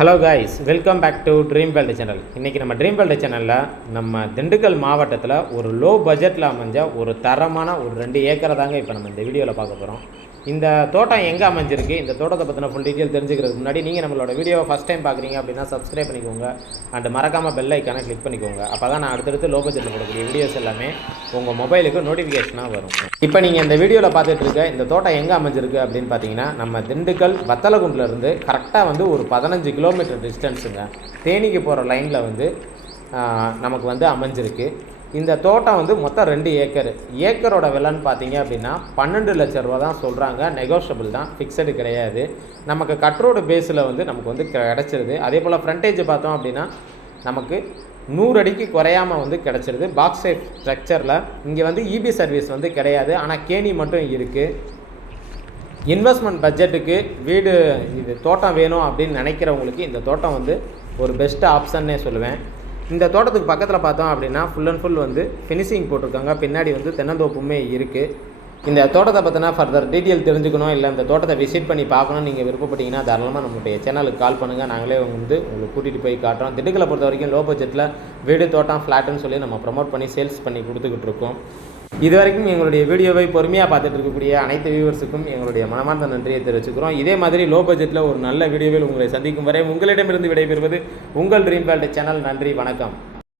Hello guys welcome back to dream world channel இன்றைக்கி நம்ம dream world சேனலில் நம்ம திண்டுக்கல் மாவட்டத்தில் ஒரு லோ பட்ஜெட்டில் அமைஞ்ச ஒரு தரமான ஒரு ரெண்டு ஏக்கரை தாங்க இப்போ நம்ம இந்த வீடியோவில் பார்க்க போகிறோம் இந்த தோட்டம் எங்கே அமைஞ்சிருக்கு? இந்த தோட்டத்தை பற்றின ஃபுல் டீட்டெயில் தெரிஞ்சுக்கிறதுக்கு முன்னாடி நீங்கள் நம்மளோட வீடியோவை ஃபஸ்ட் டைம் பார்க்குறீங்க அப்படின்னா சப்ஸ்கிரைப் பண்ணிக்கோங்க. அண்ட் மறக்காமல் பெல் ஐக்கானை கிளிக் பண்ணிக்கோங்க. அப்போ தான் நான் அடுத்தடுத்து லோ பட்ஜெட்டில் போடக்கூடிய வீடியோஸ் எல்லாமே உங்கள் மொபைலுக்கு நோட்டிஃபிகேஷனாக வரும். இப்போ நீங்கள் இந்த வீடியோவில் பார்த்துட்டு இருக்க இந்த தோட்டம் எங்கே அமைஞ்சிருக்கு அப்படின்னு பார்த்தீங்கன்னா நம்ம திண்டுக்கல் வத்தலகுண்டிலேருந்து கரெக்டாக வந்து ஒரு பதினஞ்சு கிலோமீட்டர் டிஸ்டன்ஸுங்க தேனிக்கு போகிற லைனில் வந்து நமக்கு வந்து அமைஞ்சிருக்கு. இந்த தோட்டம் வந்து மொத்தம் ரெண்டு ஏக்கர். ஏக்கரோட விலைன்னு பார்த்தீங்க அப்படின்னா பன்னெண்டு லட்ச ரூபா தான் சொல்கிறாங்க நெகோஷியபிள் தான். ஃபிக்ஸடு கிடையாது. நமக்கு கட்ரோடு பேஸில் வந்து நமக்கு வந்து கிடச்சிருது. அதே போல் ஃப்ரண்டேஜ் பார்த்தோம் அப்படின்னா நமக்கு நூறு அடிக்கு குறையாமல் வந்து கிடச்சிருது. பாக்ஸ் ஷேப் ஸ்ட்ரக்சரில் இங்கே வந்து இபி சர்வீஸ் வந்து கிடையாது. ஆனால் கேணி மட்டும் இருக்குது இன்வெஸ்ட்மெண்ட் பட்ஜெட்டுக்கு வீடு இது தோட்டம் வேணும் அப்படின்னு நினைக்கிறவங்களுக்கு இந்த தோட்டம் வந்து ஒரு பெஸ்ட் ஆப்ஷன்னே சொல்லுவேன். இந்த தோட்டத்துக்கு பக்கத்தில் பார்த்தோம் அப்படின்னா ஃபுல் அண்ட் ஃபுல் வந்து ஃபினிஷிங் போட்டிருக்காங்க. பின்னாடி வந்து தென்னந்தோப்புமே இருக்குது இந்த தோட்டத்தை பற்றினா ஃபர்தர் டீட்டெயில் தெரிஞ்சுக்கணும். இல்லை இந்த தோட்டத்தை விசிட் பண்ணி பார்க்கணும் நீங்கள் விருப்பப்பட்டீங்கன்னா தாராளமாக நம்மளுடைய சேனலுக்கு கால் பண்ணுங்கள் நாங்களே வந்து உங்களுக்கு கூட்டிகிட்டு போய் காட்டுறோம். திண்டுக்கலை பொறுத்த வரைக்கும் லோ பட்ஜெட்டில் வீடு தோட்டம் ஃப்ளாட்டுன்னு சொல்லி நம்ம ப்ரமோட் பண்ணி சேல்ஸ் பண்ணி கொடுத்துக்கிட்டு இருக்கோம். இது வரைக்கும் எங்களுடைய வீடியோவை பொறுமையாக பார்த்துட்டு இருக்கக்கூடிய அனைத்து வியூவர்ஸுக்கும் எங்களுடைய மனமார்ந்த நன்றியை தெரிவிச்சுக்கிறோம். இதே மாதிரி லோ பட்ஜெட்டில் ஒரு நல்ல வீடியோவில் உங்களை சந்திக்கும் வரை உங்களிடமிருந்து விடைபெறுவது உங்கள் ட்ரீம் வேல்டு சேனல் நன்றி வணக்கம்.